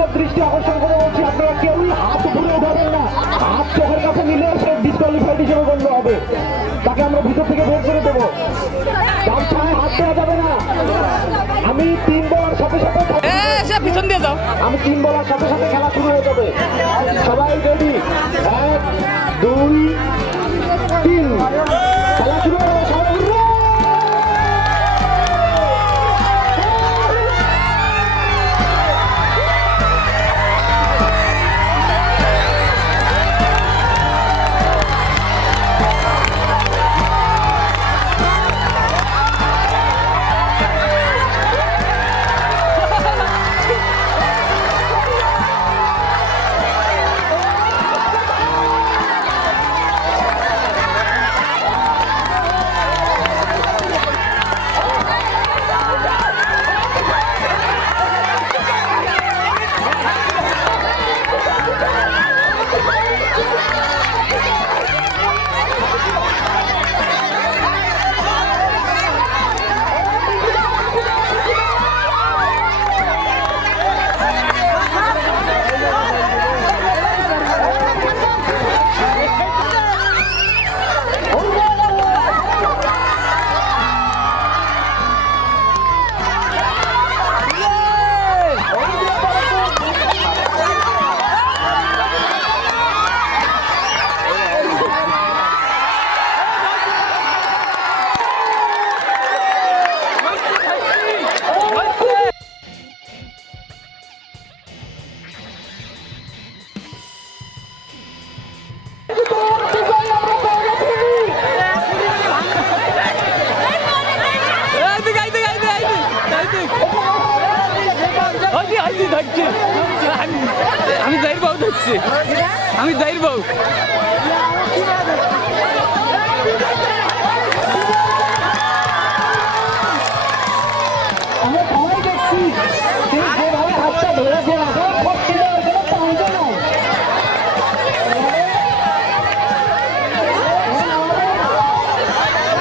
আপনাদের দৃষ্টি আকর্ষণ করে বলছি, আপনারা কেউ হাত উপরে উঠাবেন না। হাত চোখের কাছে নিলে সে ডিসকোয়ালিফাইড হিসেবে গণ্য হবে, তাকে আমরা ভিতর থেকে বের করে দেবো। গামছায় হাত দেওয়া যাবে না। আমি 3 বলার সাথে সাথে পিছন দিয়ে যাও। আমি 3 বলার সাথে সাথে খেলা শুরু হয়ে যাবে। সবাই রেডি? 1 2 3 খেলা শুরু হয়ে যাবে। সবাই উঠবে। আমি দাইর বাবু ধরছি, আমি দাইর বাবু। আমরা সবাই দেখছি যেভাবে হাতটা ধরেছে